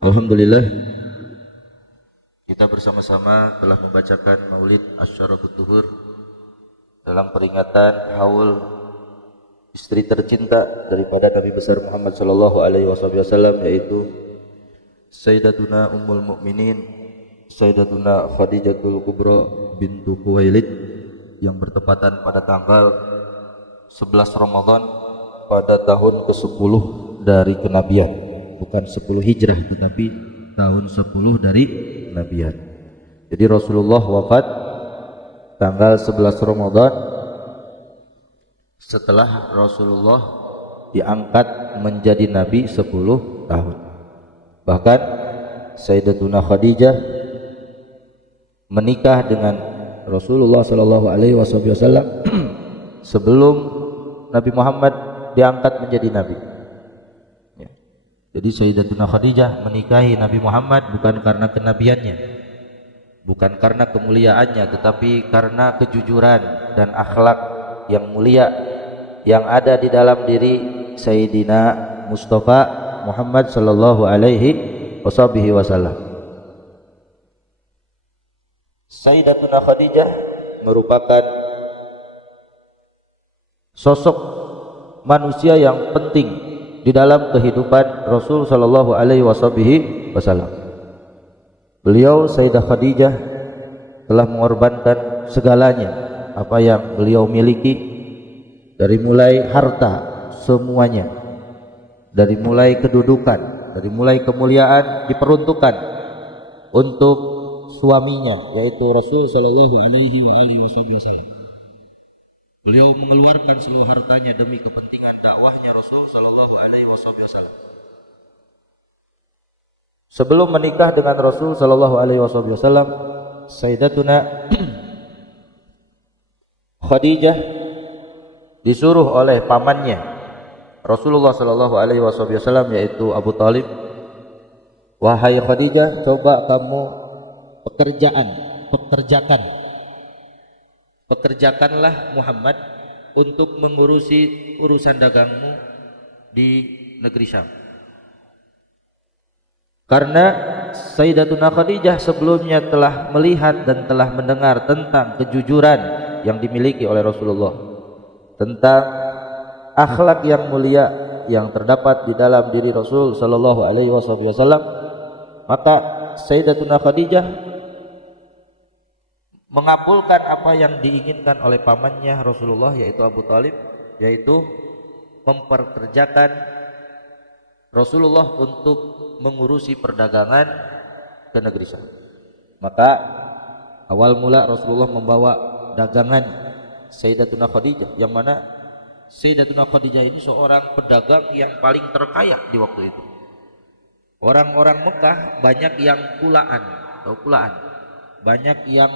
Alhamdulillah, kita bersama-sama telah membacakan Maulid Asyarabut Tuhur dalam peringatan haul istri tercinta daripada Nabi besar Muhammad sallallahu alaihi wasallam, yaitu Sayyidatuna Ummul Mukminin Sayyidatuna Khadijatul Kubra bintu Khuwailid, yang bertepatan pada tanggal 11 Ramadan pada tahun ke-10 dari kenabian. Bukan 10 hijrah, tetapi tahun 10 dari kenabian. Jadi Rasulullah wafat tanggal 11 Ramadan setelah Rasulullah diangkat menjadi Nabi 10 tahun. Bahkan Sayyidatuna Khadijah menikah dengan Rasulullah sallallahu alaihi wasallam sebelum Nabi Muhammad diangkat menjadi Nabi. Jadi Sayyidatuna Khadijah menikahi Nabi Muhammad bukan karena kenabiannya, bukan karena kemuliaannya, tetapi karena kejujuran dan akhlak yang mulia yang ada di dalam diri Sayyidina Mustafa Muhammad sallallahu alaihi wasallam. Sayyidatuna Khadijah merupakan sosok manusia yang penting di dalam kehidupan Rasul sallallahu alaihi wasallam. Beliau Sayyidah Khadijah telah mengorbankan segalanya apa yang beliau miliki, dari mulai harta semuanya, dari mulai kedudukan, dari mulai kemuliaan diperuntukkan untuk suaminya, yaitu Rasul sallallahu alaihi wasallam. Beliau mengeluarkan seluruh hartanya demi kepentingan dakwahnya Rasul sallallahu alaihi wasallam. Sebelum menikah dengan Rasul sallallahu alaihi wasallam, Sayyidatuna Khadijah disuruh oleh pamannya Rasulullah sallallahu alaihi wasallam, yaitu Abu Talib, "Wahai Khadijah, coba kamu pekerjakanlah Muhammad untuk mengurusi urusan dagangmu di negeri Syam." Karena Sayyidatuna Khadijah sebelumnya telah melihat dan telah mendengar tentang kejujuran yang dimiliki oleh Rasulullah, tentang akhlak yang mulia yang terdapat di dalam diri Rasul sallallahu alaihi wasallam. Maka Sayyidatuna Khadijah mengabulkan apa yang diinginkan oleh pamannya Rasulullah, yaitu Abu Talib, yaitu memperkerjakan Rasulullah untuk mengurusi perdagangan ke negeri Syam. Maka awal mula Rasulullah membawa dagangan Sayyidatuna Khadijah, yang mana Sayyidatuna Khadijah ini seorang pedagang yang paling terkaya di waktu itu. Orang-orang Mekah banyak yang kulaan, banyak yang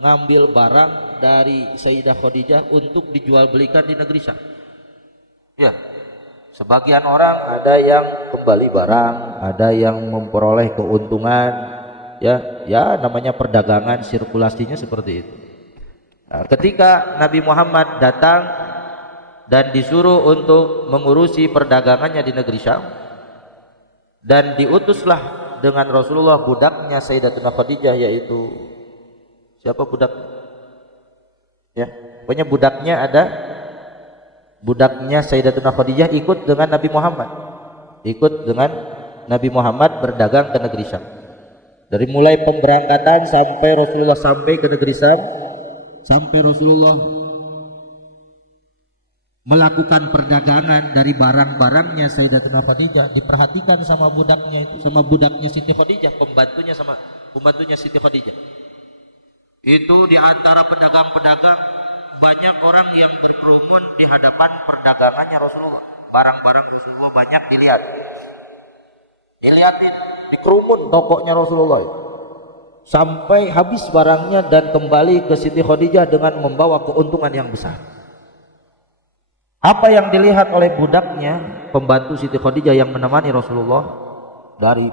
ngambil barang dari Sayyidah Khadijah untuk dijual belikan di negeri Syam. Ya, sebagian orang ada yang kembali barang, ada yang memperoleh keuntungan. Ya namanya perdagangan, sirkulasinya seperti itu. Nah, ketika Nabi Muhammad datang dan disuruh untuk mengurusi perdagangannya di negeri Syam, dan diutuslah dengan Rasulullah budaknya Sayyidatuna Khadijah, yaitu siapa budak? Ya, pokoknya budaknya Sayyidatuna Khadijah ikut dengan Nabi Muhammad berdagang ke negeri Syam. Dari mulai pemberangkatan sampai Rasulullah sampai ke negeri Syam, sampai Rasulullah melakukan perdagangan dari barang-barangnya Sayyidatuna Khadijah, diperhatikan sama budaknya Siti Khadijah, pembantunya Siti Khadijah. Itu di antara pedagang-pedagang banyak orang yang berkerumun di hadapan perdagangannya Rasulullah. Barang-barang Rasulullah banyak dilihatin, dikerumun tokonya Rasulullah itu, sampai habis barangnya dan kembali ke Siti Khadijah dengan membawa keuntungan yang besar. Apa yang dilihat oleh budaknya, pembantu Siti Khadijah yang menemani Rasulullah, dari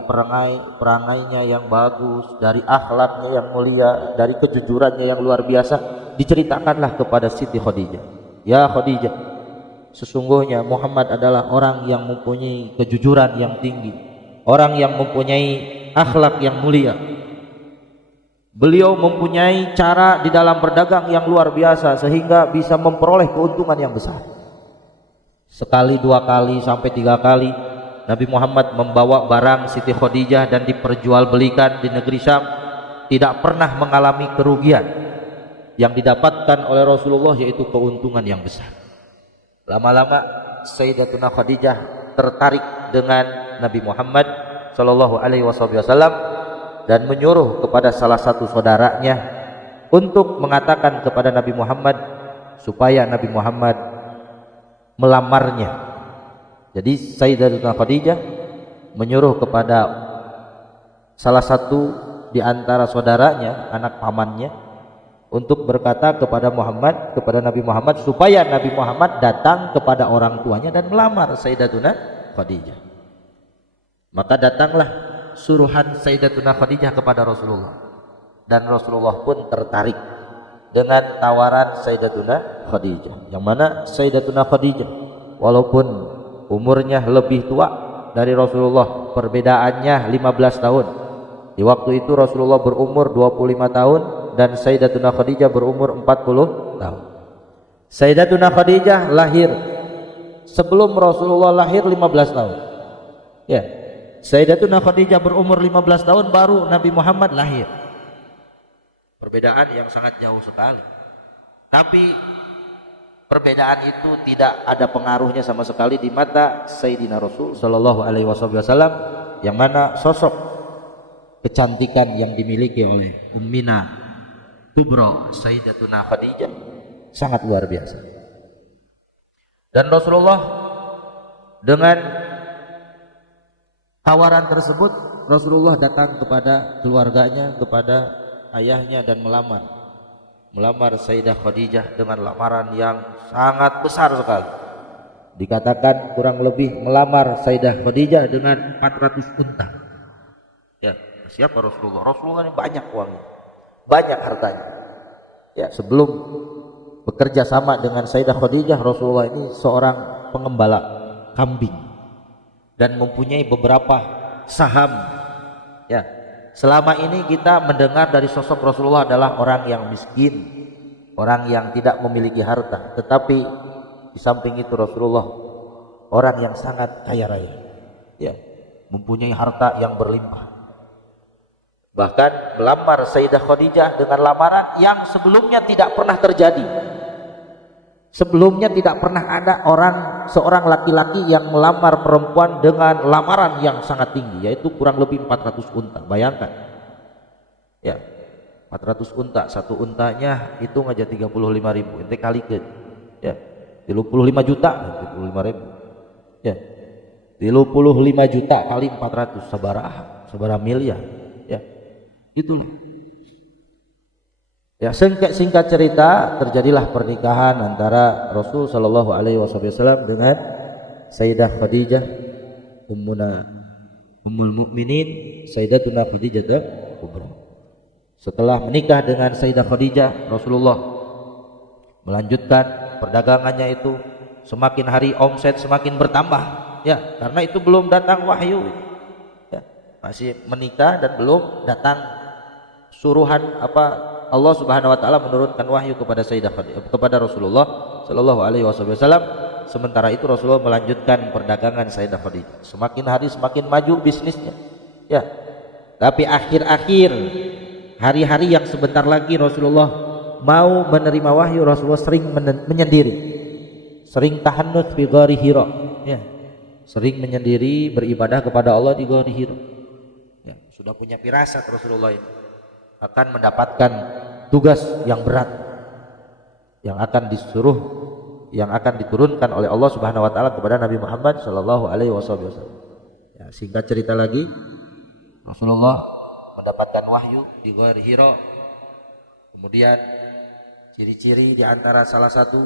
perangainya yang bagus, dari akhlaknya yang mulia, dari kejujurannya yang luar biasa, diceritakanlah kepada Siti Khadijah. "Ya Khadijah, sesungguhnya Muhammad adalah orang yang mempunyai kejujuran yang tinggi, orang yang mempunyai akhlak yang mulia. Beliau mempunyai cara di dalam berdagang yang luar biasa sehingga bisa memperoleh keuntungan yang besar. Sekali, dua kali, sampai tiga kali Nabi Muhammad membawa barang Siti Khadijah dan diperjualbelikan di negeri Syam, tidak pernah mengalami kerugian. Yang didapatkan oleh Rasulullah yaitu keuntungan yang besar. Lama-lama Sayyidatuna Khadijah tertarik dengan Nabi Muhammad sallallahu alaihi wasallam dan menyuruh kepada salah satu saudaranya untuk mengatakan kepada Nabi Muhammad supaya Nabi Muhammad melamarnya. Jadi Sayyidatuna Khadijah menyuruh kepada salah satu di antara saudaranya, anak pamannya, untuk berkata kepada Nabi Muhammad supaya Nabi Muhammad datang kepada orang tuanya dan melamar Sayyidatuna Khadijah. Maka datanglah suruhan Sayyidatuna Khadijah kepada Rasulullah, dan Rasulullah pun tertarik dengan tawaran Sayyidatuna Khadijah. Yang mana Sayyidatuna Khadijah walaupun umurnya lebih tua dari Rasulullah, perbedaannya 15 tahun. Di waktu itu Rasulullah berumur 25 tahun dan Sayyidatuna Khadijah berumur 40 tahun. Sayyidatuna Khadijah lahir sebelum Rasulullah lahir 15 tahun. Ya, Sayyidatuna Khadijah berumur 15 tahun baru Nabi Muhammad lahir. Perbedaan yang sangat jauh sekali. Tapi perbedaan itu tidak ada pengaruhnya sama sekali di mata Sayyidina Rasul sallallahu alaihi wasallam, yang mana sosok kecantikan yang dimiliki oleh Ummina Kubra Sayyidatuna Khadijah sangat luar biasa. Dan Rasulullah dengan tawaran tersebut, Rasulullah datang kepada keluarganya, kepada ayahnya dan melamar Sayyidah Khadijah dengan lamaran yang sangat besar sekali. Dikatakan kurang lebih melamar Sayyidah Khadijah dengan 400 unta. Ya, siapa Rasulullah? Rasulullah ini banyak uangnya, banyak hartanya. Ya, sebelum bekerja sama dengan Sayyidah Khadijah, Rasulullah ini seorang pengembala kambing dan mempunyai beberapa saham. Ya, selama ini kita mendengar dari sosok Rasulullah adalah orang yang miskin, orang yang tidak memiliki harta. Tetapi di samping itu Rasulullah orang yang sangat kaya raya, ya, mempunyai harta yang berlimpah. Bahkan melamar Sayyidah Khadijah dengan lamaran yang sebelumnya tidak pernah terjadi. Sebelumnya tidak pernah ada seorang laki-laki yang melamar perempuan dengan lamaran yang sangat tinggi, yaitu kurang lebih 400 unta. Bayangkan, ya, 400 unta, satu untanya hitung aja 35.000, ente kalikan, ya, 35 juta, 35.000, ya, 35 juta kali 400, sabaraha miliar, ya, itulah. Ya, singkat cerita, terjadilah pernikahan antara Rasul sallallahu alaihi wasallam dengan Sayyidah Khadijah Ummul Mukminin Sayyidatuna Khadijah Kubra. Setelah menikah dengan Sayyidah Khadijah, Rasulullah melanjutkan perdagangannya itu. Semakin hari omset semakin bertambah, ya, karena itu belum datang wahyu, ya, masih menikah dan belum datang suruhan Allah Subhanahu wa taala menurunkan wahyu kepada Sayyidah Khadijah, kepada Rasulullah sallallahu alaihi wasallam. Sementara itu Rasulullah melanjutkan perdagangan Sayyidah Khadijah. Semakin hari semakin maju bisnisnya. Ya. Tapi akhir-akhir hari-hari yang sebentar lagi Rasulullah mau menerima wahyu, Rasulullah sering menyendiri. Sering tahannut fi ghari Hira. Ya. Sering menyendiri beribadah kepada Allah di ghari Hira. Ya, sudah punya firasat Rasulullah ini akan mendapatkan tugas yang berat yang akan diturunkan oleh Allah Subhanahu wa taala kepada Nabi Muhammad sallallahu alaihi wasallam. Ya, singkat cerita lagi, Rasulullah mendapatkan wahyu di Ghar Hira. Kemudian ciri-ciri di antara salah satu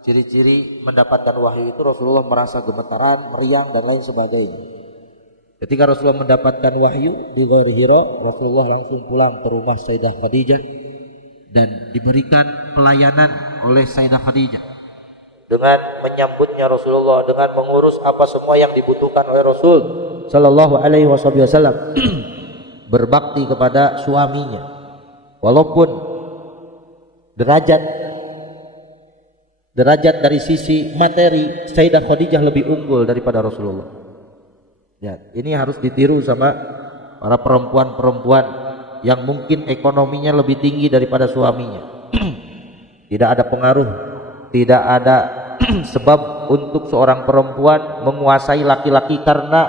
ciri-ciri mendapatkan wahyu itu Rasulullah merasa gemetaran, meriang dan lain sebagainya. Ketika Rasulullah mendapatkan wahyu di Ghar Hira, Rasulullah langsung pulang ke rumah Sayyidah Khadijah dan diberikan pelayanan oleh Sayyidah Khadijah dengan menyambutnya Rasulullah, dengan mengurus apa semua yang dibutuhkan oleh Rasul Shallallahu Alaihi Wasallam berbakti kepada suaminya, walaupun derajat dari sisi materi Sayyidah Khadijah lebih unggul daripada Rasulullah. Ya, ini harus ditiru sama para perempuan-perempuan yang mungkin ekonominya lebih tinggi daripada suaminya. Tidak ada pengaruh, tidak ada sebab untuk seorang perempuan menguasai laki-laki karena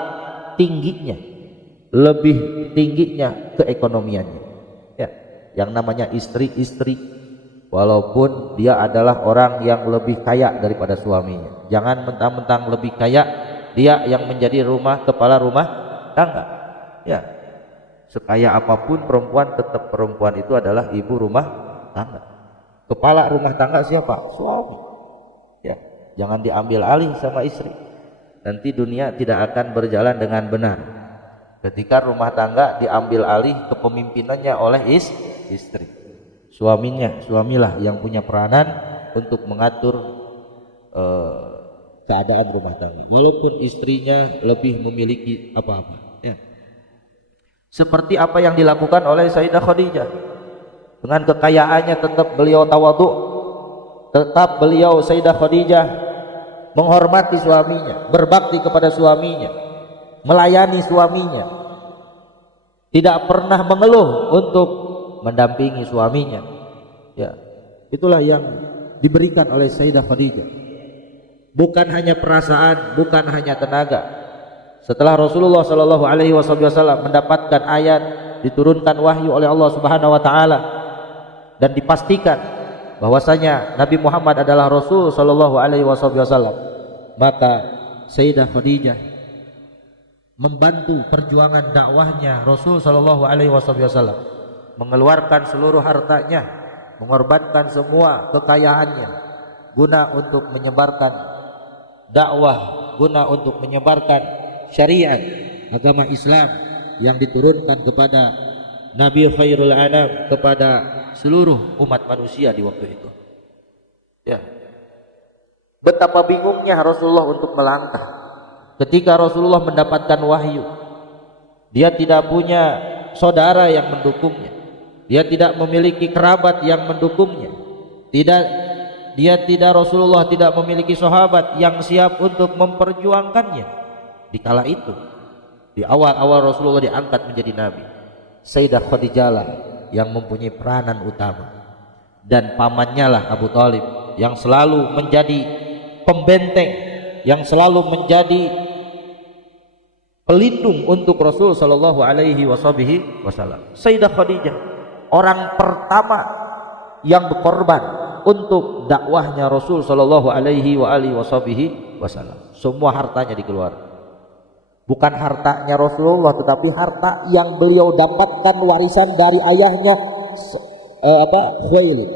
lebih tingginya keekonomiannya. Ya, yang namanya istri, walaupun dia adalah orang yang lebih kaya daripada suaminya, jangan mentang-mentang lebih kaya dia yang menjadi kepala rumah tangga. Ya, sekaya apapun perempuan, tetap perempuan itu adalah ibu rumah tangga. Kepala rumah tangga siapa? Suami. Ya, jangan diambil alih sama istri. Nanti dunia tidak akan berjalan dengan benar ketika rumah tangga diambil alih kepemimpinannya oleh istri. Suamilah yang punya peranan untuk mengatur keadaan rumah tangga, walaupun istrinya lebih memiliki apa-apa. Ya. Seperti apa yang dilakukan oleh Sayyidah Khadijah. Dengan kekayaannya tetap beliau tawadhu, tetap beliau Sayyidah Khadijah menghormati suaminya, berbakti kepada suaminya, melayani suaminya, tidak pernah mengeluh untuk mendampingi suaminya. Ya, itulah yang diberikan oleh Sayyidah Khadijah. Bukan hanya perasaan, bukan hanya tenaga. Setelah Rasulullah Shallallahu Alaihi Wasallam mendapatkan ayat, diturunkan wahyu oleh Allah Subhanahu Wa Taala, dan dipastikan bahwasanya Nabi Muhammad adalah Rasul Shallallahu Alaihi Wasallam, maka Sayyidah Khadijah membantu perjuangan dakwahnya Rasul Shallallahu Alaihi Wasallam, mengeluarkan seluruh hartanya, mengorbankan semua kekayaannya guna untuk menyebarkan dakwah, guna untuk menyebarkan syariat agama Islam yang diturunkan kepada Nabi Khairul Anam, kepada seluruh umat manusia di waktu itu. Ya, betapa bingungnya Rasulullah untuk melangkah ketika Rasulullah mendapatkan wahyu. Dia tidak punya saudara yang mendukungnya, dia tidak memiliki kerabat yang mendukungnya, Rasulullah tidak memiliki sahabat yang siap untuk memperjuangkannya. Di kala itu, di awal-awal Rasulullah diangkat menjadi nabi, Sayyidah Khadijah lah yang mempunyai peranan utama, dan pamannya lah Abu Thalib yang selalu menjadi pembenteng, yang selalu menjadi pelindung untuk Rasul Shallallahu Alaihi Wasallam. Sayyidah Khadijah orang pertama yang berkorban untuk dakwahnya Rasul Shallallahu Alaihi Wasallam. Semua hartanya dikeluarkan. Bukan hartanya Rasulullah, tetapi harta yang beliau dapatkan warisan dari ayahnya Khuwailid.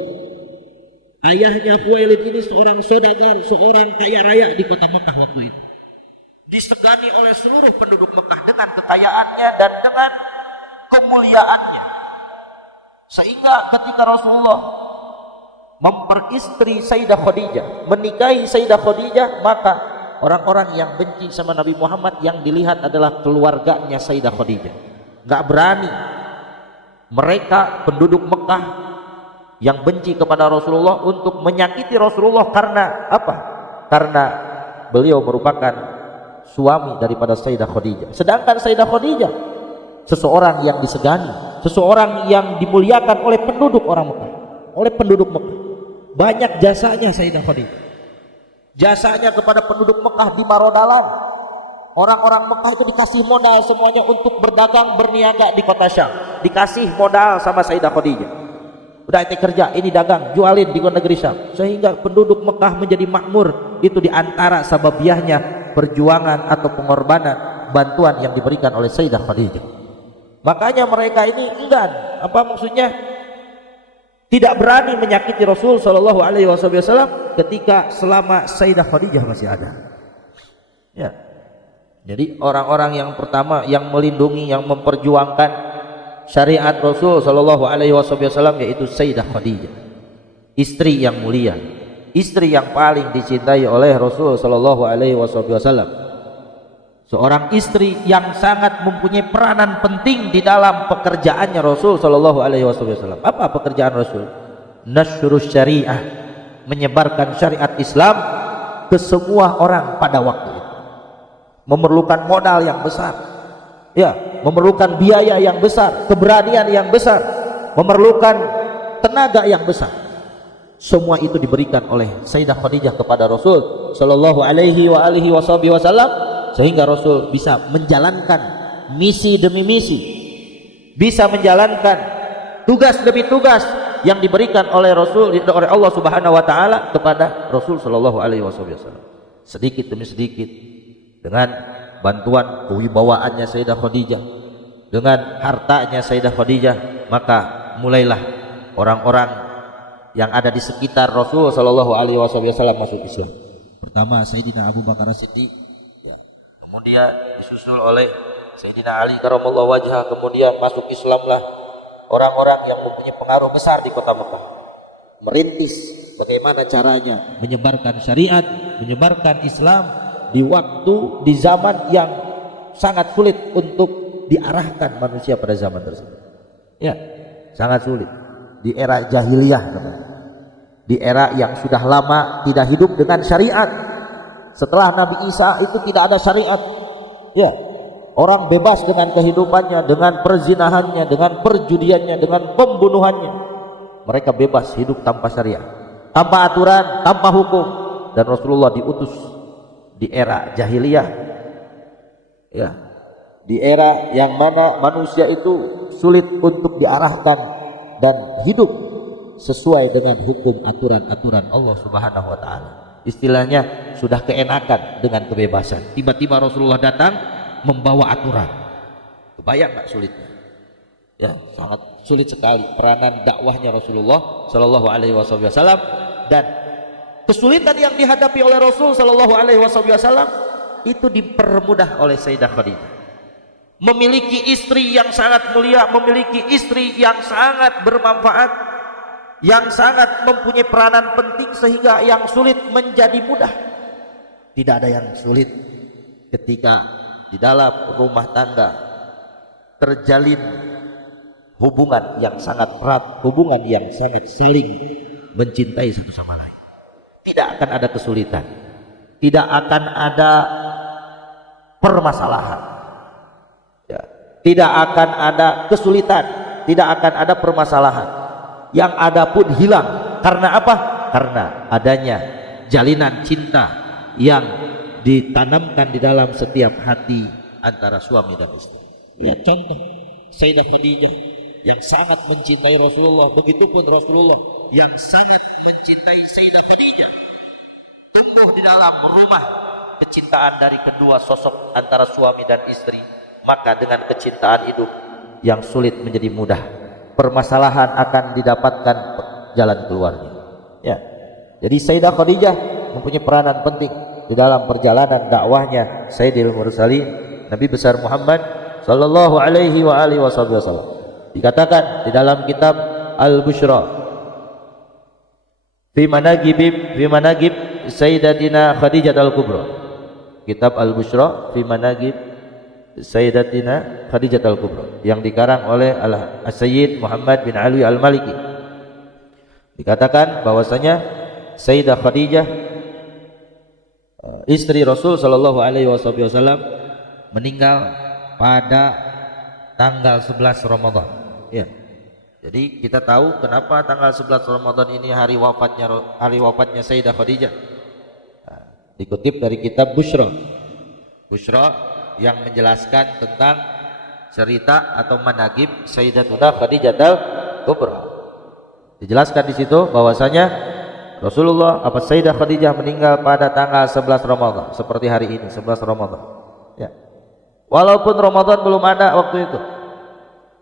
Ayahnya Khuwailid ini seorang saudagar, seorang kaya raya di kota Mekah waktu itu. Disegani oleh seluruh penduduk Mekah dengan kekayaannya dan dengan kemuliaannya. Sehingga ketika Rasulullah memperistri Sayyidah Khadijah, menikahi Sayyidah Khadijah, maka orang-orang yang benci sama Nabi Muhammad yang dilihat adalah keluarganya Sayyidah Khadijah. Gak berani mereka penduduk Mekah yang benci kepada Rasulullah untuk menyakiti Rasulullah. Karena apa? Karena beliau merupakan suami daripada Sayyidah Khadijah. Sedangkan Sayyidah Khadijah seseorang yang disegani, seseorang yang dimuliakan oleh penduduk orang Mekah, oleh penduduk Mekah. Banyak jasanya Sayyidah Khadijah. Jasanya kepada penduduk Mekah di Marodalan. Orang-orang Mekah itu dikasih modal semuanya untuk berdagang, berniaga di kota Syam. Dikasih modal sama Sayyidah Khadijah. Udah itu kerja, ini dagang, jualin di negeri Syam. Sehingga penduduk Mekah menjadi makmur. Itu diantara sababiahnya perjuangan atau pengorbanan, bantuan yang diberikan oleh Sayyidah Khadijah. Makanya mereka ini enggan, tidak berani menyakiti Rasul Shallallahu Alaihi Wasallam ketika selama Sayyidah Khadijah masih ada. Ya, jadi orang-orang yang pertama yang melindungi, yang memperjuangkan syariat Rasul Shallallahu Alaihi Wasallam yaitu Sayyidah Khadijah, istri yang mulia, istri yang paling dicintai oleh Rasul Shallallahu Alaihi Wasallam. seorang istri yang sangat mempunyai peranan penting di dalam pekerjaannya Rasul Shallallahu Alaihi Wasallam. Apa pekerjaan Rasul? Nasyrus syariah, menyebarkan syariat Islam ke semua orang pada waktu itu. Memerlukan modal yang besar, ya, memerlukan biaya yang besar, keberanian yang besar, memerlukan tenaga yang besar. Semua itu diberikan oleh Sayyidah Khadijah kepada Rasul Shallallahu Alaihi Wasallam, sehingga Rasul bisa menjalankan misi demi misi, bisa menjalankan tugas demi tugas yang diberikan oleh Rasul, oleh Allah Subhanahu Wa Taala kepada Rasul Shallallahu Alaihi Wasallam. Sedikit demi sedikit, dengan bantuan kewibawaannya Sayyidah Khadijah, dengan hartanya Sayyidah Khadijah, maka mulailah orang-orang yang ada di sekitar Rasul Shallallahu Alaihi Wasallam masuk Islam. Pertama Sayyidina Abu Bakar As-Siddiq, kemudian disusul oleh Sayyidina Ali karramallahu wajhah, kemudian masuk Islamlah orang-orang yang mempunyai pengaruh besar di kota Mekah, merintis bagaimana caranya menyebarkan syariat, menyebarkan Islam di waktu, di zaman yang sangat sulit untuk diarahkan manusia pada zaman tersebut. Ya, sangat sulit. Di era jahiliyah, di era yang sudah lama tidak hidup dengan syariat. Setelah Nabi Isa itu tidak ada syariat, ya, orang bebas dengan kehidupannya, dengan perzinahannya, dengan perjudiannya, dengan pembunuhannya. Mereka bebas hidup tanpa syariat, tanpa aturan, tanpa hukum. Dan Rasulullah diutus di era jahiliyah, ya, di era yang mana manusia itu sulit untuk diarahkan dan hidup sesuai dengan hukum aturan-aturan Allah Subhanahu Wa Taala. Istilahnya sudah keenakan dengan kebebasan. Tiba-tiba Rasulullah datang membawa aturan. Kebayang nggak sulitnya? Ya, sangat sulit sekali peranan dakwahnya Rasulullah Shallallahu Alaihi Wasallam, dan kesulitan yang dihadapi oleh Rasul Shallallahu Alaihi Wasallam itu dipermudah oleh Sayyidah Khadijah. Memiliki istri yang sangat mulia, memiliki istri yang sangat bermanfaat, yang sangat mempunyai peranan penting, sehingga yang sulit menjadi mudah. Tidak ada yang sulit ketika di dalam rumah tangga terjalin hubungan yang sangat erat, hubungan yang sangat saling mencintai satu sama lain. Tidak akan ada kesulitan, tidak akan ada permasalahan, ya, tidak akan ada kesulitan, tidak akan ada permasalahan. Yang ada pun hilang. Karena apa? Karena adanya jalinan cinta yang ditanamkan di dalam setiap hati antara suami dan istri. Ya, contoh Sayyidah Khadijah yang sangat mencintai Rasulullah, begitupun Rasulullah yang sangat mencintai Sayyidah Khadijah. Tumbuh di dalam rumah kecintaan dari kedua sosok antara suami dan istri. Maka dengan kecintaan hidup yang sulit menjadi mudah, permasalahan akan didapatkan jalan keluarnya. Ya, jadi Sayyidah Khadijah mempunyai peranan penting di dalam perjalanan dakwahnya Sayyidil Mursalin, Nabi besar Muhammad Sallallahu Alaihi Wasallam. Dikatakan di dalam kitab Al-Bushra fi managib Sayyidatina Khadijah Al-Kubra. Kitab Al-Bushra fi managib Sayyidatina Khadijah Al-Kubra yang dikarang oleh Al-Sayyid Muhammad bin Ali Al-Maliki. Dikatakan bahwasanya Sayyidah Khadijah, istri Rasul Sallallahu Alaihi Wasallam, meninggal pada tanggal 11 Ramadan. Ya. Jadi kita tahu kenapa tanggal 11 Ramadan ini hari wafatnya Sayyidah Khadijah. Dikutip dari kitab Bushra yang menjelaskan tentang cerita atau managib Sayyidatuna Khadijah Al-Kubra. Dijelaskan di situ bahwasanya Rasulullah Sayyidah Khadijah meninggal pada tanggal 11 Ramadan, seperti hari ini 11 Ramadan. Ya. Walaupun Ramadan belum ada waktu itu.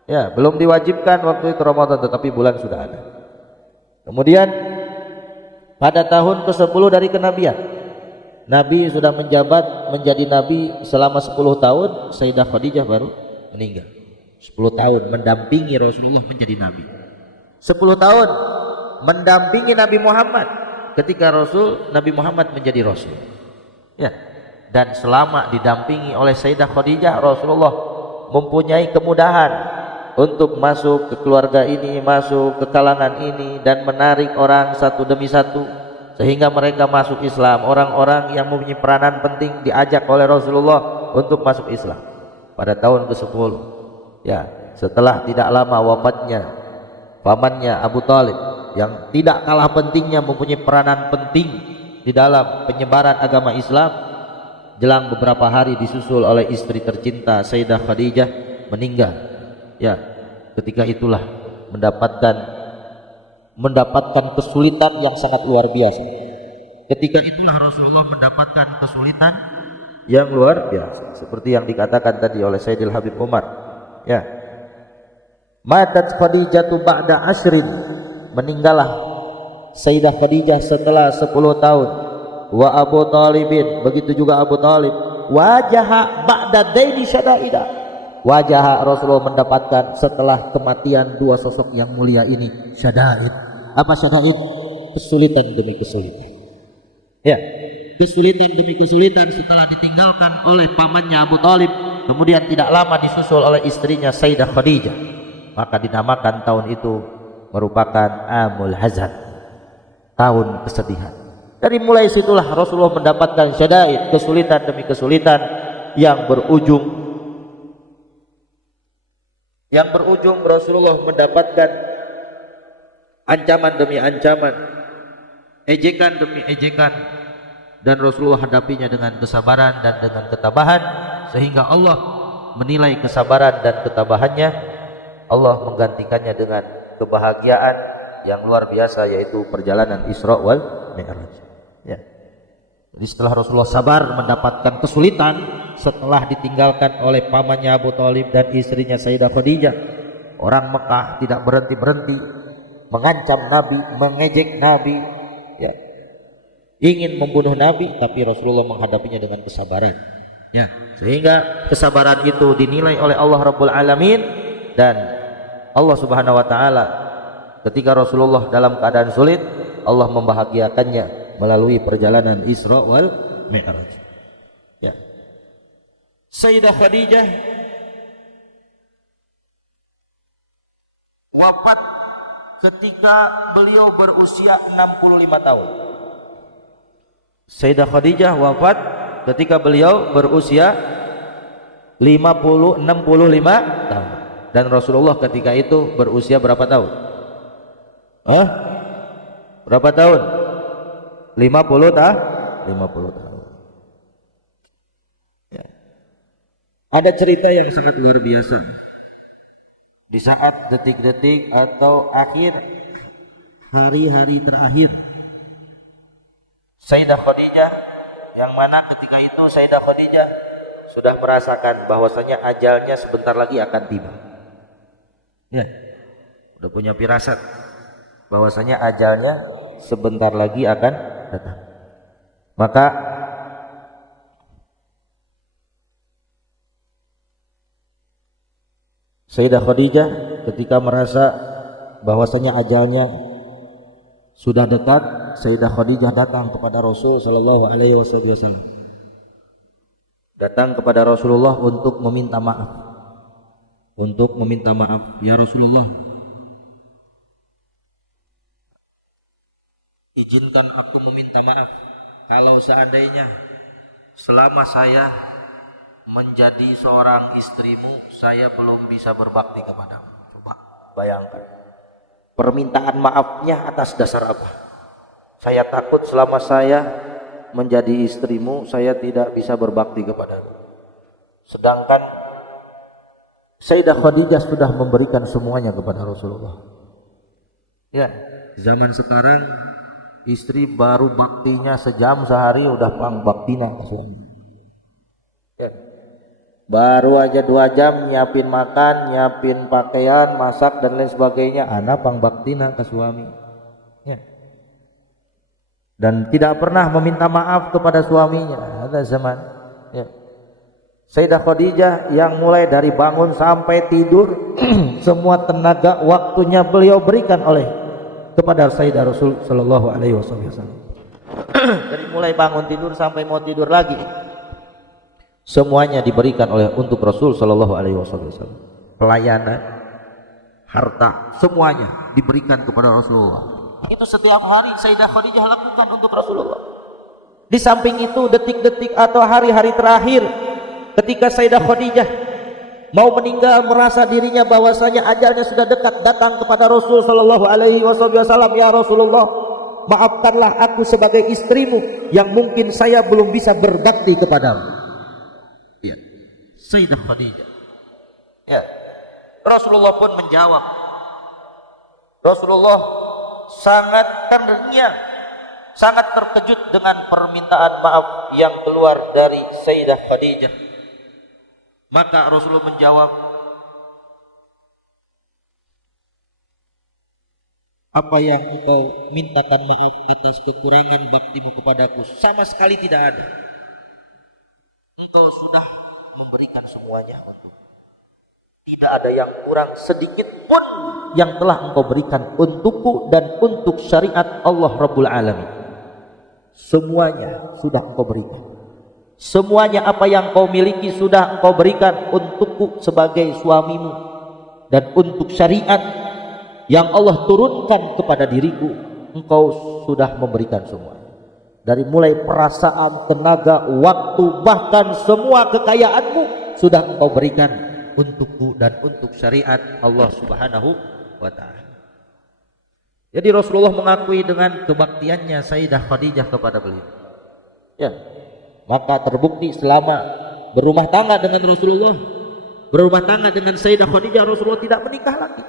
Ya, belum diwajibkan waktu itu Ramadan, tetapi bulan sudah ada. Kemudian pada tahun ke-10 dari kenabian, Nabi sudah menjabat menjadi Nabi selama 10 tahun, Sayyidah Khadijah baru meninggal. 10 tahun mendampingi Rasulullah menjadi Nabi. 10 tahun mendampingi Nabi Muhammad ketika Nabi Muhammad menjadi Rasul. Ya, dan selama didampingi oleh Sayyidah Khadijah, Rasulullah mempunyai kemudahan untuk masuk ke keluarga ini, masuk ke kalangan ini, dan menarik orang satu demi satu sehingga mereka masuk Islam. Orang-orang yang mempunyai peranan penting diajak oleh Rasulullah untuk masuk Islam pada tahun ke-10. Ya, setelah tidak lama wafatnya pamannya Abu Thalib yang tidak kalah pentingnya mempunyai peranan penting di dalam penyebaran agama Islam, jelang beberapa hari disusul oleh istri tercinta Sayyidah Khadijah meninggal. Ya, ketika itulah mendapatkan kesulitan yang sangat luar biasa. Ketika itulah Rasulullah mendapatkan kesulitan yang luar biasa, seperti yang dikatakan tadi oleh Sayyidil Habib Umar. Ya, matat Khadijatu ba'da ashrin, meninggallah Sayyidah Khadijah setelah 10 tahun. Wa Abu Talibin, begitu juga Abu Talib. Wajaha ba'da daini syadaidah, wajah Rasulullah mendapatkan setelah kematian dua sosok yang mulia ini syadaid. Apa syadaid? Kesulitan demi kesulitan. Ya, kesulitan demi kesulitan setelah ditinggalkan oleh pamannya Abu Thalib, kemudian tidak lama disusul oleh istrinya Sayyidah Khadijah. Maka dinamakan tahun itu merupakan Amul Hazan, tahun kesedihan. Dari mulai situlah Rasulullah mendapatkan syadaid, kesulitan demi kesulitan yang berujung Rasulullah mendapatkan ancaman demi ancaman, ejekan demi ejekan, dan Rasulullah hadapinya dengan kesabaran dan dengan ketabahan, sehingga Allah menilai kesabaran dan ketabahannya. Allah menggantikannya dengan kebahagiaan yang luar biasa, yaitu perjalanan Isra wal Mi'raj. Ya. Jadi setelah Rasulullah sabar mendapatkan kesulitan setelah ditinggalkan oleh pamannya Abu Thalib dan istrinya Sayyidah Khadijah, orang Mekah tidak berhenti-berhenti mengancam Nabi, mengejek Nabi, ya, ingin membunuh Nabi, tapi Rasulullah menghadapinya dengan kesabaran. Ya, sehingga kesabaran itu dinilai oleh Allah Rabbul Alamin, dan Allah Subhanahu wa taala ketika Rasulullah dalam keadaan sulit, Allah membahagiakannya melalui perjalanan Isra wal Mi'raj. Ya. Sayyidah Khadijah wafat ketika beliau berusia 65 tahun. Sayyidah Khadijah wafat ketika beliau berusia 65 tahun. Dan Rasulullah ketika itu berusia berapa tahun? Berapa tahun? 50 tahun. Ya. Ada cerita yang sangat luar biasa. Di saat detik-detik atau akhir hari-hari terakhir Sayyidah Khadijah, yang mana ketika itu Sayyidah Khadijah sudah merasakan bahwasanya ajalnya sebentar lagi akan tiba. Ya, udah punya firasat bahwasanya ajalnya sebentar lagi akan datang. Maka Sayyidah Khadijah ketika merasa bahwasanya ajalnya sudah dekat, Sayyidah Khadijah datang kepada Rasul sallallahu alaihi wasallam. Datang kepada Rasulullah untuk meminta maaf. Ya Rasulullah, izinkan aku meminta maaf kalau seandainya selama saya menjadi seorang istrimu, saya belum bisa berbakti kepadamu. Coba bayangkan, permintaan maafnya atas dasar apa? Saya takut selama saya menjadi istrimu, saya tidak bisa berbakti kepadamu. Sedangkan Sayyidah Khadijah sudah memberikan semuanya kepada Rasulullah. Ya, zaman sekarang istri baru baktinya sejam sehari udah pang baktina ke suami. Ya. Baru aja 2 jam nyiapin makan, nyiapin pakaian, masak dan lain sebagainya, ana pang baktina ke suami. Ya. Dan tidak pernah meminta maaf kepada suaminya. Ada zaman. Ya. Sayyidah Khadijah yang mulai dari bangun sampai tidur semua tenaga waktunya beliau berikan kepada Sayyidah Rasul sallallahu alaihi wasallam. Dari mulai bangun tidur sampai mau tidur lagi, semuanya diberikan untuk Rasul sallallahu alaihi wasallam. Pelayanan, harta, semuanya diberikan kepada Rasulullah. Itu setiap hari Sayyidah Khadijah lakukan untuk Rasulullah. Di samping itu, detik-detik atau hari-hari terakhir ketika Sayyidah Khadijah mau meninggal, merasa dirinya bahwasanya ajalnya sudah dekat, datang kepada Rasul sallallahu alaihi wasallam, "Ya Rasulullah, maafkanlah aku sebagai istrimu yang mungkin saya belum bisa berbakti kepadamu." Ya, Sayyidah Khadijah. Ya, Rasulullah pun menjawab. Rasulullah sangat ternyang, sangat terkejut dengan permintaan maaf yang keluar dari Sayyidah Khadijah. Maka Rasulullah menjawab, "Apa yang engkau mintakan maaf atas kekurangan baktimu kepadaku sama sekali tidak ada. Engkau sudah memberikan semuanya untuk. Tidak ada yang kurang sedikit pun yang telah engkau berikan untukku dan untuk syariat Allah Rabbul Alamin. Semuanya sudah engkau berikan. Semuanya apa yang kau miliki sudah engkau berikan untukku sebagai suamimu dan untuk syariat yang Allah turunkan kepada diriku. Engkau sudah memberikan semua. Dari mulai perasaan, tenaga, waktu, bahkan semua kekayaanmu sudah engkau berikan untukku dan untuk syariat Allah Subhanahu wa ta'ala." Jadi Rasulullah mengakui dengan kebaktiannya Sayyidah Khadijah kepada beliau. Ya, maka terbukti selama berumah tangga dengan Rasulullah, berumah tangga dengan Sayyidah Khadijah, Rasulullah tidak menikah lagi.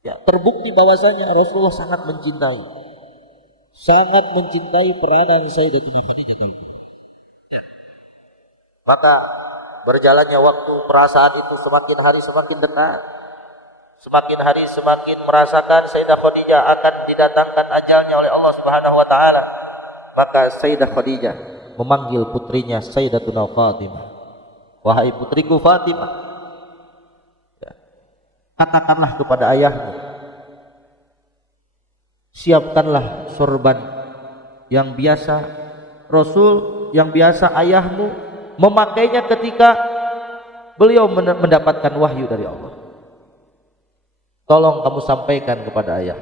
Ya, terbukti bahwasanya Rasulullah sangat mencintai peranan Sayyidatina Khadijah. Maka berjalannya waktu, perasaan itu semakin hari semakin dekat. Semakin hari semakin merasakan Sayyidah Khadijah akan didatangkan ajalnya oleh Allah Subhanahu wa taala. Maka Sayyidah Khadijah memanggil putrinya Sayyidatuna Fatimah. "Wahai putriku Fatimah, ya, katakanlah kepada ayahmu, siapkanlah sorban yang biasa Rasul, yang biasa ayahmu memakainya ketika beliau mendapatkan wahyu dari Allah. Tolong kamu sampaikan kepada ayah.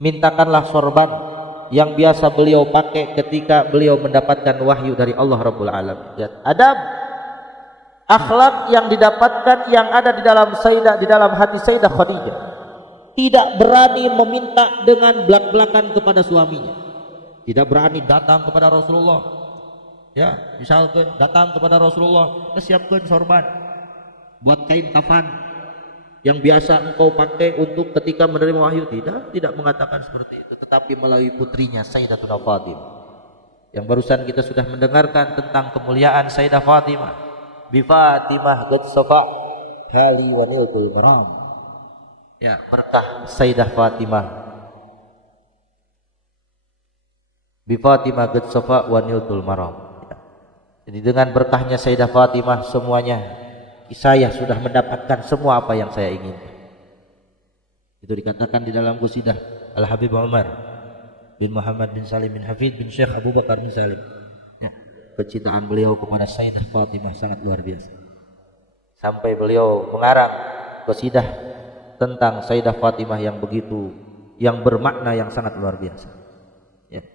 Mintakanlah sorban yang biasa beliau pakai ketika beliau mendapatkan wahyu dari Allah Rabbul Alamin." Adab, akhlak yang didapatkan, yang ada di dalam hati Sayyidah Khadijah. Tidak berani meminta dengan belak-belakan kepada suaminya. Tidak berani datang kepada Rasulullah. Ya, misalkan datang kepada Rasulullah, "Siapkan sorban, buat kain kafan yang biasa engkau pakai untuk ketika menerima wahyu." Tidak mengatakan seperti itu, tetapi melalui putrinya Sayyidatuna Fatimah. Yang barusan kita sudah mendengarkan tentang kemuliaan Sayyidah Fatimah. "Bi Fatimah qad safa hali wa niltul maram." Ya, berkah Sayyidah Fatimah. "Bi Fatimah qad safa wa niltul maram." Jadi dengan berkahnya Sayyidah Fatimah semuanya, saya sudah mendapatkan semua apa yang saya inginkan. Itu dikatakan di dalam qasidah Al-Habib Umar bin Muhammad bin Salim bin Hafid bin Syekh Abu Bakar bin Salim. Ya, kecintaan beliau kepada Sayyidah Fatimah sangat luar biasa. Sampai beliau mengarang qasidah tentang Sayyidah Fatimah yang bermakna yang sangat luar biasa. Ya.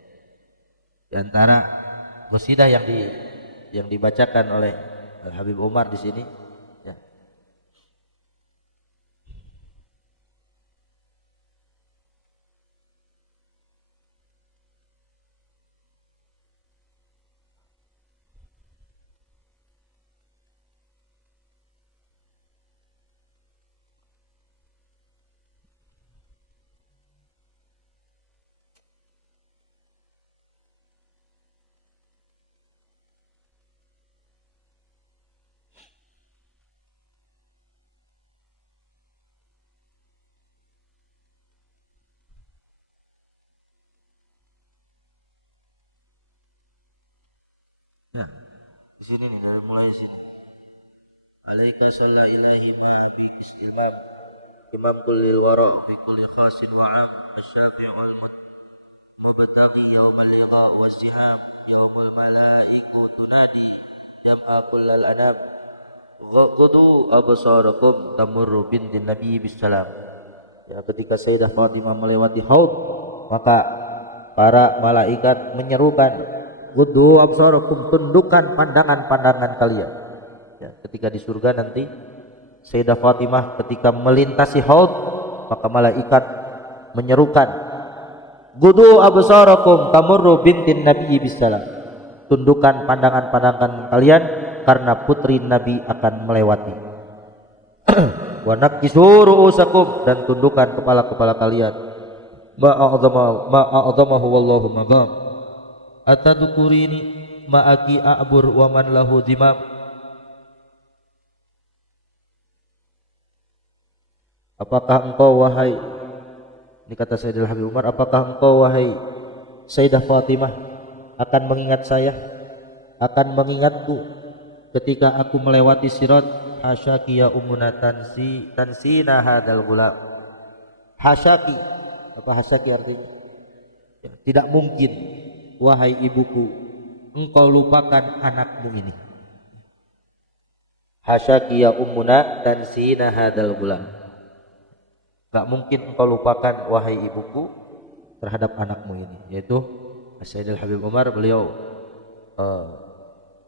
Di antara qasidah yang dibacakan oleh Habib Umar di sini, ya. Nah, di sini nih, mulai di sini. "Alaika salla ilahi ma bi istilmam imam kullil wara fi kulli khasin wa 'am asyafi wal mubtaghi yawmal liqa wa siham yawmal malaiku tunadi Jam'a kullal anam ghudu absarakum tamurru bintin nabi bisalam. Ya, ketika Sayyidah Fatimah melewati haud, maka para malaikat menyerukan, ghudu absarakum, tundukkan pandangan-pandangan kalian. Ya, ketika di surga nanti Sayyidah Fatimah ketika melintasi haud, maka malaikat menyerukan, ghudu absarakum tamurru bintin nabi bisalam. Tundukkan pandangan-pandangan kalian karena putri Nabi akan melewati. Wa nakisu ru'usakum, dan tundukkan kepala-kepala kalian. Ma'a'adzamahu wallahu magam. Atadzukurini ma'aki a'bur wa man lahu dimam. Apakah engkau wahai, ini kata Sayyidil Habib Umar, apakah engkau wahai Sayyidah Fatimah akan mengingat saya, akan mengingatku ketika aku melewati sirat? Hasyaki ya ummuna tansina hadal gulam. Hasyaki, apa hasyaki artinya? Ya, tidak mungkin wahai ibuku engkau lupakan anakmu ini. Hasyaki ya ummuna tansina hadal gulam. Gak mungkin engkau lupakan wahai ibuku terhadap anakmu ini. Yaitu Sayyidil Habib Umar, beliau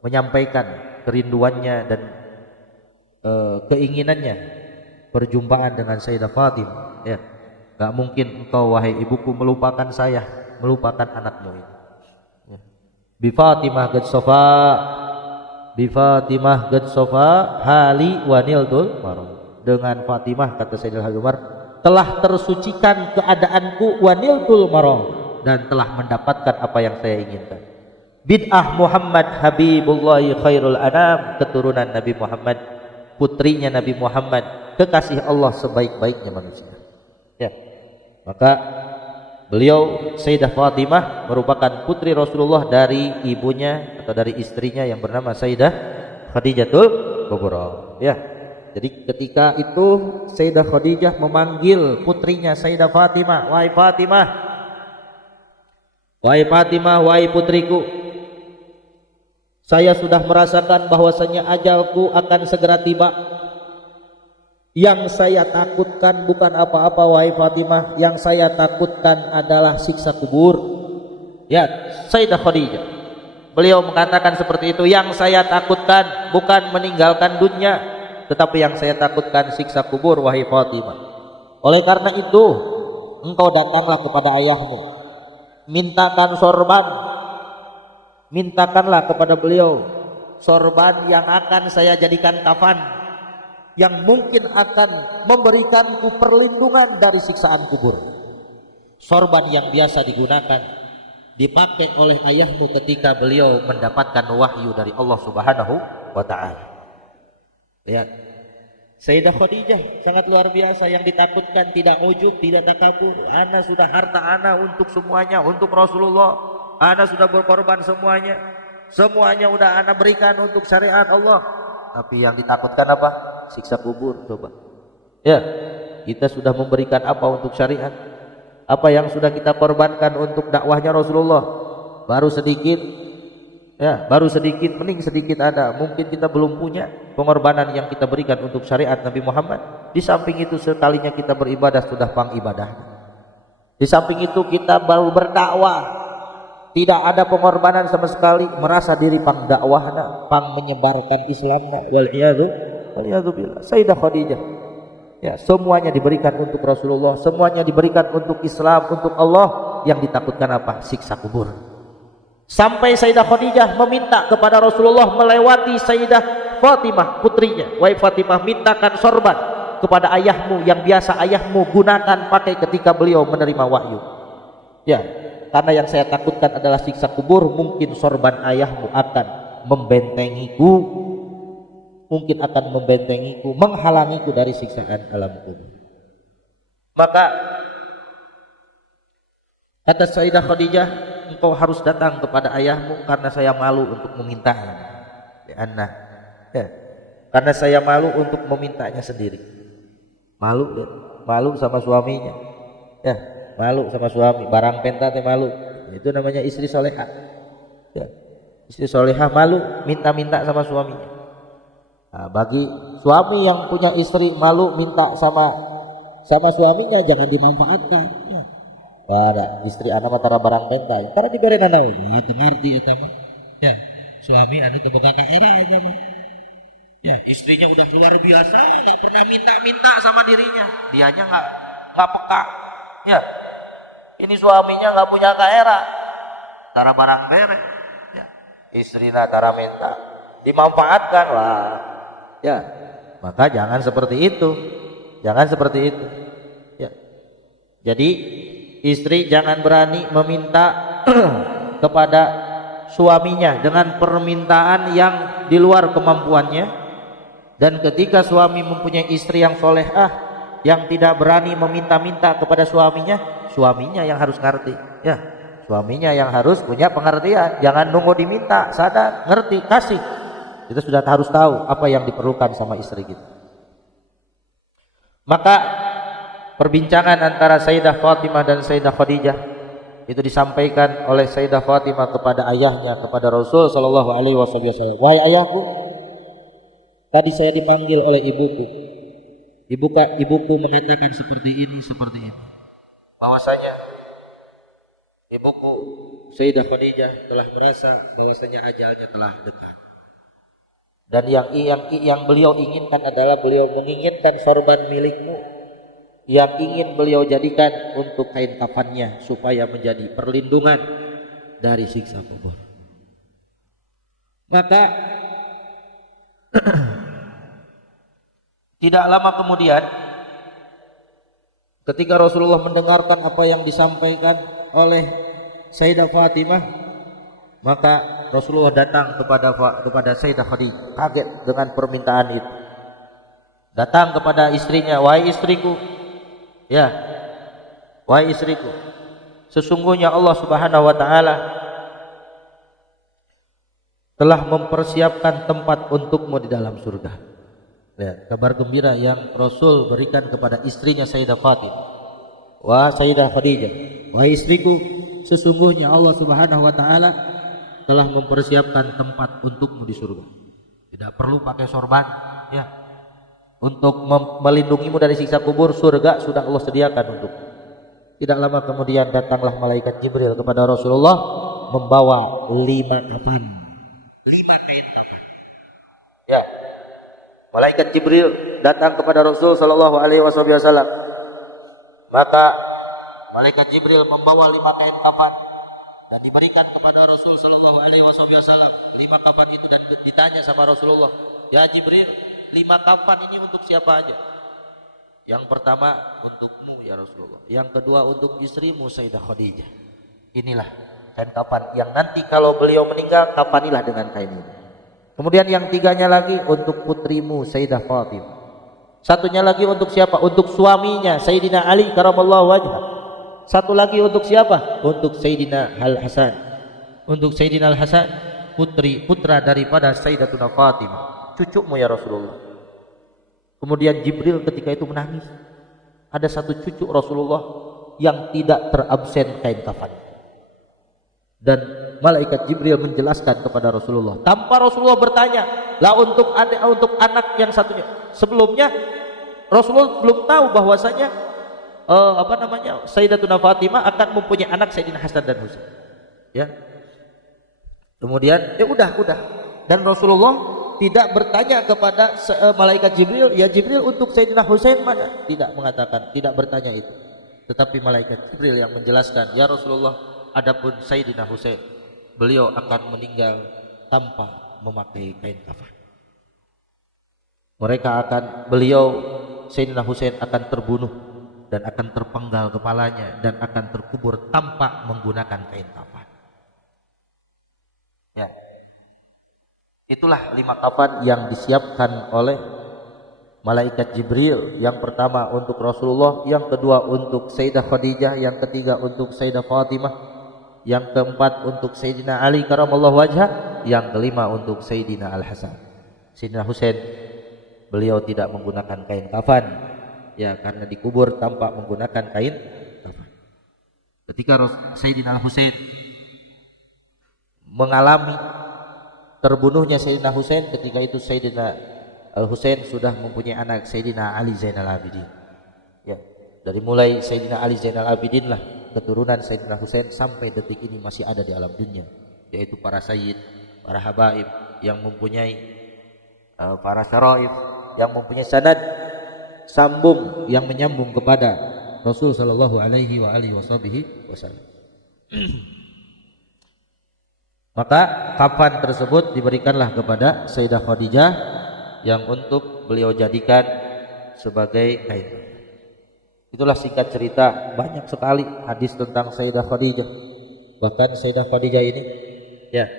menyampaikan kerinduannya dan keinginannya perjumpaan dengan Sayyidah Fatimah. Ya, gak mungkin engkau wahai ibuku melupakan saya, melupakan anakmu ini. Ya. Bi Fatimah gad sofa, bi Fatimah gad sofa hali waniltul marom. Dengan Fatimah, kata Sayyidil Habib Umar, telah tersucikan keadaanku waniltul marom, dan telah mendapatkan apa yang saya inginkan. Bid'ah Muhammad Habibullah khairul anam, keturunan Nabi Muhammad, putrinya Nabi Muhammad, kekasih Allah sebaik-baiknya manusia. Ya, maka beliau Sayyidah Fatimah merupakan putri Rasulullah dari ibunya atau dari istrinya yang bernama Sayyidah Khadijatul Kubra. Ya, jadi ketika itu Sayyidah Khadijah memanggil putrinya Sayyidah Fatimah, wahai Fatimah, wahai Fatimah, wahai putriku, saya sudah merasakan bahwasanya ajalku akan segera tiba. Yang saya takutkan bukan apa-apa wahai Fatimah, yang saya takutkan adalah siksa kubur. Ya, Sayyidah Khadijah, beliau mengatakan seperti itu, yang saya takutkan bukan meninggalkan dunia, tetapi yang saya takutkan siksa kubur wahai Fatimah. Oleh karena itu, engkau datanglah kepada ayahmu, mintakan sorban, mintakanlah kepada beliau sorban yang akan saya jadikan kafan, yang mungkin akan memberikanku perlindungan dari siksaan kubur. Sorban yang biasa digunakan, dipakai oleh ayahmu ketika beliau mendapatkan wahyu dari Allah Subhanahu wa ta'ala. Ya, Sayyidah Khadijah sangat luar biasa, yang ditakutkan tidak ujub, tidak takabur. Ana sudah harta ana untuk semuanya, untuk Rasulullah. Ana sudah berkorban semuanya. Semuanya udah ana berikan untuk syariat Allah. Tapi yang ditakutkan apa? Siksa kubur. Coba. Ya, kita sudah memberikan apa untuk syariat? Apa yang sudah kita korbankan untuk dakwahnya Rasulullah? Baru sedikit. Ya, baru sedikit, mending sedikit ada. Mungkin kita belum punya pengorbanan yang kita berikan untuk syariat Nabi Muhammad. Di samping itu sekalinya kita beribadah sudah pang ibadah. Di samping itu kita baru berdakwah, tidak ada pengorbanan sama sekali, merasa diri pang dakwahna, pang menyebarkan Islamna. Waliyadu billah. Sayyidah Khadijah, ya, semuanya diberikan untuk Rasulullah, semuanya diberikan untuk Islam, untuk Allah. Yang ditakutkan apa? Siksa kubur. Sampai Sayyidah Khadijah meminta kepada Rasulullah melewati Sayyidah Fatimah putrinya, wahai Fatimah, mintakan sorban kepada ayahmu yang biasa ayahmu gunakan pakai ketika beliau menerima wahyu. Ya, karena yang saya takutkan adalah siksa kubur. Mungkin sorban ayahmu akan membentengiku, mungkin akan membentengiku, menghalangiku dari siksaan alam kubur. Maka kata Sayyidah Khadijah, engkau harus datang kepada ayahmu karena saya malu untuk memintanya. Ya, karena saya malu untuk memintanya sendiri. Malu, ya, malu sama suaminya. Ya, malu sama suami, barang penta teh malu. Itu namanya istri salehah. Ya. Istri solehah malu minta-minta sama suaminya. Nah, bagi suami yang punya istri malu minta sama suaminya, jangan dimanfaatkan. Ya. Wah, istri anak mah tara barang pentai, tara diberi anak. Nah, ngerti ya teman. Ya, suami anu teu boga era aja mah. Ya, istrinya udah luar biasa, nggak pernah minta-minta sama dirinya. Dianya nggak peka. Ya, ini suaminya nggak punya kaera, tara barang bere. Ya, istrina tara minta, dimanfaatkan. Wah, ya, maka jangan seperti itu. Jangan seperti itu. Ya, jadi istri jangan berani meminta kepada suaminya dengan permintaan yang di luar kemampuannya. Dan ketika suami mempunyai istri yang solehah, yang tidak berani meminta-minta kepada suaminya, suaminya yang harus ngerti. Ya, suaminya yang harus punya pengertian. Jangan nunggu diminta, sadar, ngerti, kasih. Kita sudah harus tahu apa yang diperlukan sama istri kita. Maka perbincangan antara Sayyidah Fatimah dan Sayyidah Khadijah itu disampaikan oleh Sayyidah Fatimah kepada ayahnya, kepada Rasul sallallahu alaihi wasallam. Wahai ayahku, tadi saya dipanggil oleh ibuku. Ibuku mengatakan seperti ini. Bahwasanya ibuku Sayyidah Khadijah telah merasa bahwasanya ajalnya telah dekat. Dan yang beliau inginkan adalah beliau menginginkan sorban milikmu yang ingin beliau jadikan untuk kain kafannya supaya menjadi perlindungan dari siksa kubur. Maka tidak lama kemudian ketika Rasulullah mendengarkan apa yang disampaikan oleh Sayyidah Fatimah, maka Rasulullah datang kepada Sayyidah Khadijah, kaget dengan permintaan itu. Datang kepada istrinya, wahai istriku, ya, wahai istriku, sesungguhnya Allah Subhanahu wa taala telah mempersiapkan tempat untukmu di dalam surga. Ya, kabar gembira yang Rasul berikan kepada istrinya Sayyidah Fatimah. Wah Sayyidah Khadijah, wahai istriku, sesungguhnya Allah Subhanahu wa taala telah mempersiapkan tempat untukmu di surga. Tidak perlu pakai sorban, ya. Untuk melindungimu dari siksa kubur, surga sudah Allah sediakan untukmu. Tidak lama kemudian datanglah malaikat Jibril kepada Rasulullah membawa 5 kafan. 5 kain kafan. Ya. Malaikat Jibril datang kepada Rasul sallallahu alaihi wasallam. Maka malaikat Jibril membawa 5 kain kafan dan diberikan kepada Rasul sallallahu alaihi wasallam. 5 kafan itu, dan ditanya sama Rasulullah, "Ya Jibril, 5 kafan ini untuk siapa aja?" Yang pertama untukmu ya Rasulullah. Yang kedua untuk istrimu Sayyidah Khadijah. Inilah kain kafan yang nanti kalau beliau meninggal, kafanilah dengan kain ini. Kemudian yang 3-nya lagi untuk putrimu Sayyidah Fatimah. Satunya lagi untuk siapa? Untuk suaminya Sayyidina Ali karamallahu wajhah. Satu lagi untuk siapa? Untuk Sayyidina Al-Hasan. Untuk Sayyidina Al-Hasan, putra daripada Sayyidatuna Fatimah, cucumu ya Rasulullah. Kemudian Jibril ketika itu menangis. Ada satu cucu Rasulullah yang tidak terabsen kain kafan. Dan malaikat Jibril menjelaskan kepada Rasulullah tanpa Rasulullah bertanya, lah untuk anak yang satunya. Sebelumnya Rasulullah belum tahu bahwasanya Sayyidatuna Fatimah akan mempunyai anak Sayyidina Hasan dan Husain. Ya. Kemudian udah. Dan Rasulullah tidak bertanya kepada malaikat Jibril, ya Jibril untuk Sayyidina Husain mana? Tidak mengatakan, tidak bertanya itu. Tetapi malaikat Jibril yang menjelaskan, ya Rasulullah, adapun Sayyidina Husain, beliau akan meninggal tanpa memakai kain kafan. Sayyidina Husain akan terbunuh dan akan terpenggal kepalanya dan akan terkubur tanpa menggunakan kain kafan. Ya. Itulah 5 kafan yang disiapkan oleh malaikat Jibril. Yang pertama untuk Rasulullah, yang kedua untuk Sayyidah Khadijah, yang ketiga untuk Sayyidah Fatimah, yang keempat untuk Sayyidina Ali karamallahu wajhah, yang kelima untuk Sayyidina Al-Hasan. Sayyidina Husain beliau tidak menggunakan kain kafan, ya, karena dikubur tanpa menggunakan kain kafan. Ketika Sayyidina Al-Husain mengalami terbunuhnya Sayyidina Husain, ketika itu Sayyidina Al-Husain sudah mempunyai anak Sayyidina Ali Zainal Abidin. Ya, dari mulai Sayyidina Ali Zainal Abidin lah keturunan Sayyidina Husain sampai detik ini masih ada di alam dunia, yaitu para sayyid, para habaib yang mempunyai para syaraif yang mempunyai sanad sambung yang menyambung kepada Rasul sallallahu alaihi wa alihi wasallam. Maka kafan tersebut diberikanlah kepada Sayyidah Khadijah yang untuk beliau jadikan sebagai kain. Itulah singkat cerita, banyak sekali hadis tentang Sayyidah Khadijah. Bahkan Sayyidah Khadijah ini ya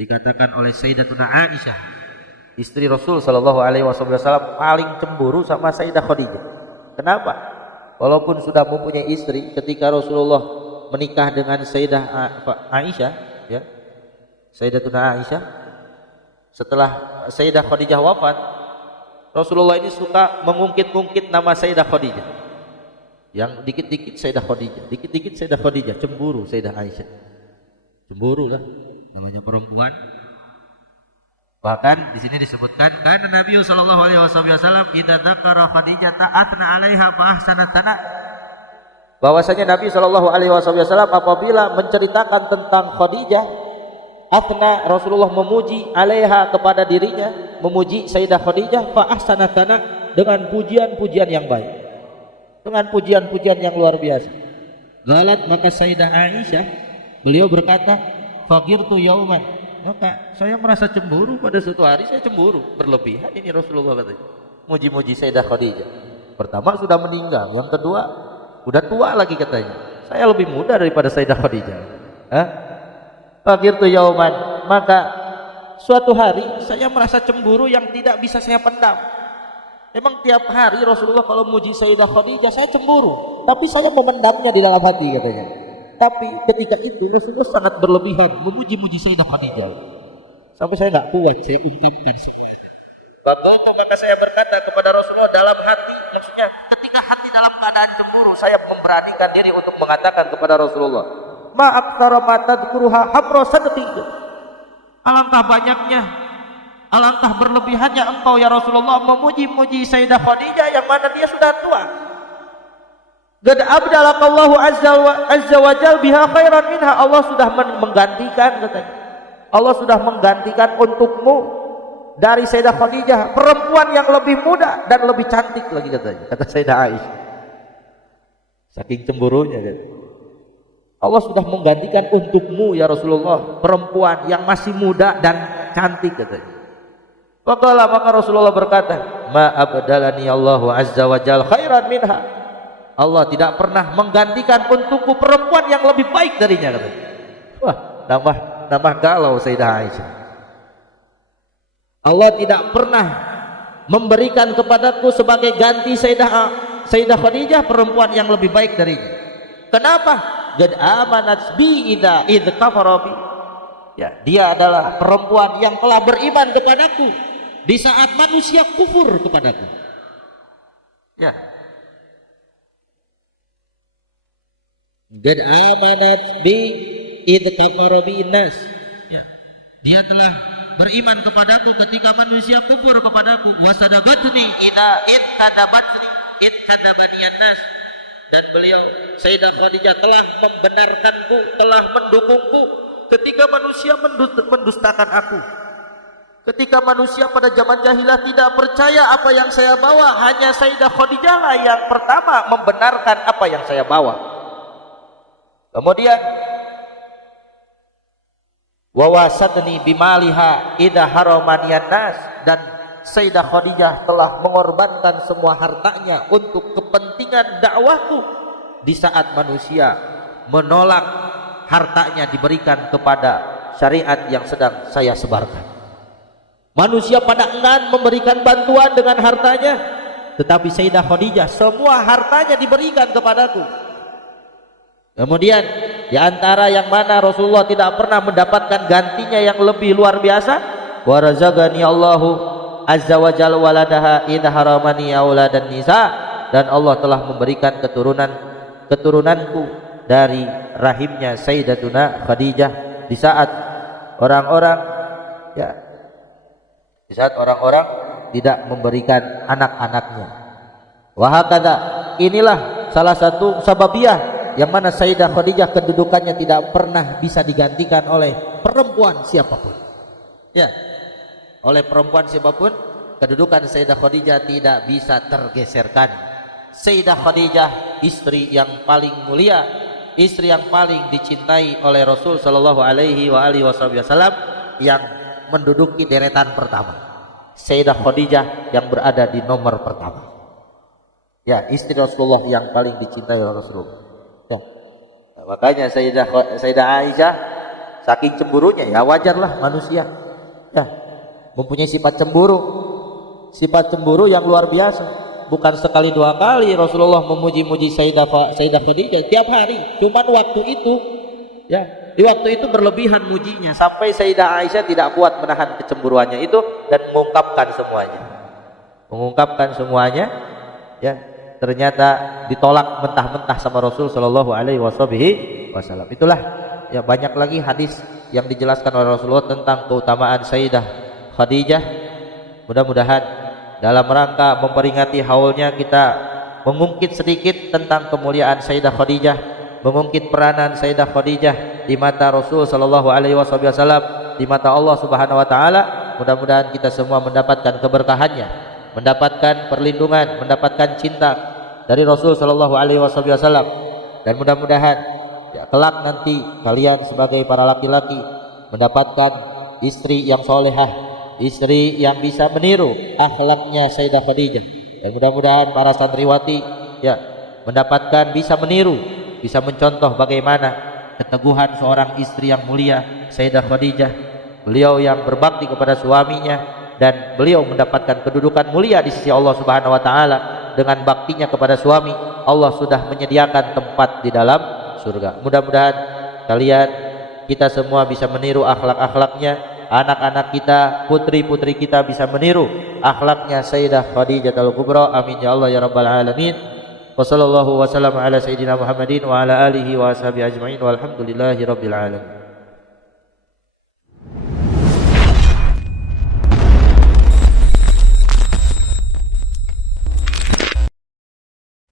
dikatakan oleh Sayyidatuna Aisyah, istri Rasul sallallahu alaihi wasallam, paling cemburu sama Sayyidah Khadijah. Kenapa? Walaupun sudah mempunyai istri, ketika Rasulullah menikah dengan Sayyidah Aisyah, ya, Sayyidatuna Aisyah, setelah Sayyidah Khadijah wafat, Rasulullah ini suka mengungkit-ungkit nama Sayyidah Khadijah. Yang dikit-dikit Sayyidah Khadijah, dikit-dikit Sayyidah Khadijah, cemburu Sayyidah Aisyah. Cemburu lah, namanya perempuan. Bahkan di sini disebutkan karena Nabi sallallahu alaihi wasallam idza dzakara Khadijah ta'atna 'alaiha fa ahsana thana. Bahwasanya Nabi sallallahu alaihi wasallam apabila menceritakan tentang Khadijah, Athna, Rasulullah memuji alaiha kepada dirinya, memuji Sayyidah Khadijah, fa ahsana thana, dengan pujian-pujian yang baik, dengan pujian-pujian yang luar biasa. Galat, maka Sayyidah Aisyah, beliau berkata, faqirtu yauman, maka saya merasa cemburu pada suatu hari, saya cemburu berlebihan ini Rasulullah katanya. Muji-muji Sayyidah Khadijah. Pertama sudah meninggal, yang kedua udah tua lagi katanya. Saya lebih muda daripada Sayyidah Khadijah. Faqirtu yauman, maka suatu hari saya merasa cemburu yang tidak bisa saya pendam. Memang tiap hari Rasulullah kalau muji Sayyidah Khadijah saya cemburu, tapi saya memendamnya di dalam hati katanya. Tapi ketika itu Rasulullah sangat berlebihan memuji-muji Sayyidah Khadijah, sampai saya nggak kuat, saya ungkapkan. Maka saya berkata kepada Rasulullah dalam hati, maksudnya ketika hati dalam keadaan cemburu, saya memberanikan diri untuk mengatakan kepada Rasulullah, ma aktsara ma tadhkuruha habra sadqi. Alangkah banyaknya, alangkah berlebihannya engkau ya Rasulullah memuji-muji Sayyidah Khadijah yang mana dia sudah tua. Qad abdalakallahu azza wa jalla biha khairan minha. Allah sudah menggantikan katanya. Allah sudah menggantikan untukmu dari Sayyidah Khadijah perempuan yang lebih muda dan lebih cantik lagi katanya, kata Sayyidah Aisyah. Saking cemburunya katanya. Allah sudah menggantikan untukmu ya Rasulullah perempuan yang masih muda dan cantik katanya. Maka Rasulullah berkata, ma abdalani Allahu azza wa jalla khairan minha. Allah tidak pernah menggantikan untukku perempuan yang lebih baik darinya katanya. Wah, nambah galau Sayyidah Aisyah. Allah tidak pernah memberikan kepadaku sebagai ganti Sayyidah Khadijah perempuan yang lebih baik darinya. Kenapa? Qad amanat bi idz kafara bi. Ya, dia adalah perempuan yang telah beriman kepadaku di saat manusia kufur kepadaku. Ya. Qad amanat bi idz kafara bi nas. Ya. Dia telah beriman kepadaku ketika manusia kufur kepadaku. Wasadabatni idza kadabatni nas. Dan beliau Sayyidah Khadijah telah membenarkanku, telah mendukungku ketika manusia mendustakan aku. Ketika manusia pada zaman jahiliyah tidak percaya apa yang saya bawa, hanya Sayyidah Khadijah lah yang pertama membenarkan apa yang saya bawa. Kemudian wawasatni bimaliha idza haramaniyan nas, dan Sayyidah Khadijah telah mengorbankan semua hartanya untuk kepentingan dakwahku di saat manusia menolak hartanya diberikan kepada syariat yang sedang saya sebarkan. Manusia pada enggan memberikan bantuan dengan hartanya, tetapi Sayyidah Khadijah semua hartanya diberikan kepadaku. Kemudian di antara yang mana Rasulullah tidak pernah mendapatkan gantinya yang lebih luar biasa, wa razaqani Allahu azza wa jalla waladaha idza haramani auladan nisa, dan Allah telah memberikan keturunanku dari rahimnya Sayyidatuna Khadijah di saat orang-orang Ya. Di saat orang-orang tidak memberikan anak-anaknya. Wahakada, inilah salah satu sababiyah yang mana Sayyidah Khadijah kedudukannya tidak pernah bisa digantikan oleh perempuan siapapun. Ya. Oleh perempuan siapapun, kedudukan Sayyidah Khadijah tidak bisa tergeserkan. Sayyidah Khadijah, istri yang paling mulia, istri yang paling dicintai oleh Rasul sallallahu alaihi wasallam, yang menduduki deretan pertama. Sayyidah Khadijah yang berada di nomor pertama. Ya, istri Rasulullah yang paling dicintai oleh Rasulullah. Ya. Makanya Sayyidah Aisyah saking cemburunya, ya wajarlah manusia. Ya, mempunyai sifat cemburu yang luar biasa. Bukan sekali dua kali Rasulullah memuji-muji Sayyidah Khadijah tiap hari. Cuman waktu itu, ya, di waktu itu berlebihan mujinya sampai Sayyidah Aisyah tidak kuat menahan kecemburuannya itu dan mengungkapkan semuanya. Ya, ternyata ditolak mentah-mentah sama Rasul Shallallahu Alaihi Wasallam. Itulah, ya, banyak lagi hadis yang dijelaskan oleh Rasulullah tentang keutamaan Sayyidah Khadijah. Mudah-mudahan dalam rangka memperingati haulnya kita mengungkit sedikit tentang kemuliaan Sayyidah Khadijah, mengungkit peranan Sayyidah Khadijah di mata Rasul sallallahu alaihi wasallam, di mata Allah Subhanahu wa taala. Mudah-mudahan kita semua mendapatkan keberkahannya, mendapatkan perlindungan, mendapatkan cinta dari Rasul sallallahu alaihi wasallam, dan mudah-mudahan, ya, kelak nanti kalian sebagai para laki-laki mendapatkan istri yang solehah, istri yang bisa meniru akhlaknya Sayyidah Khadijah. Dan mudah-mudahan para santriwati, ya, mendapatkan bisa meniru, bisa mencontoh bagaimana keteguhan seorang istri yang mulia Sayyidah Khadijah. Beliau yang berbakti kepada suaminya dan beliau mendapatkan kedudukan mulia di sisi Allah Subhanahu wa taala. Dengan baktinya kepada suami, Allah sudah menyediakan tempat di dalam surga. Mudah-mudahan kalian, kita semua bisa meniru akhlak-akhlaknya. Anak-anak kita, putri-putri kita bisa meniru akhlaknya Sayyidah Khadijah al-Kubra. Amin ya Allah ya rabbal alamin. Wa sallallahu wa sallam ala sayyidina Muhammadin wa ala alihi wa ashabihi ajma'in walhamdulillahi rabbil alamin.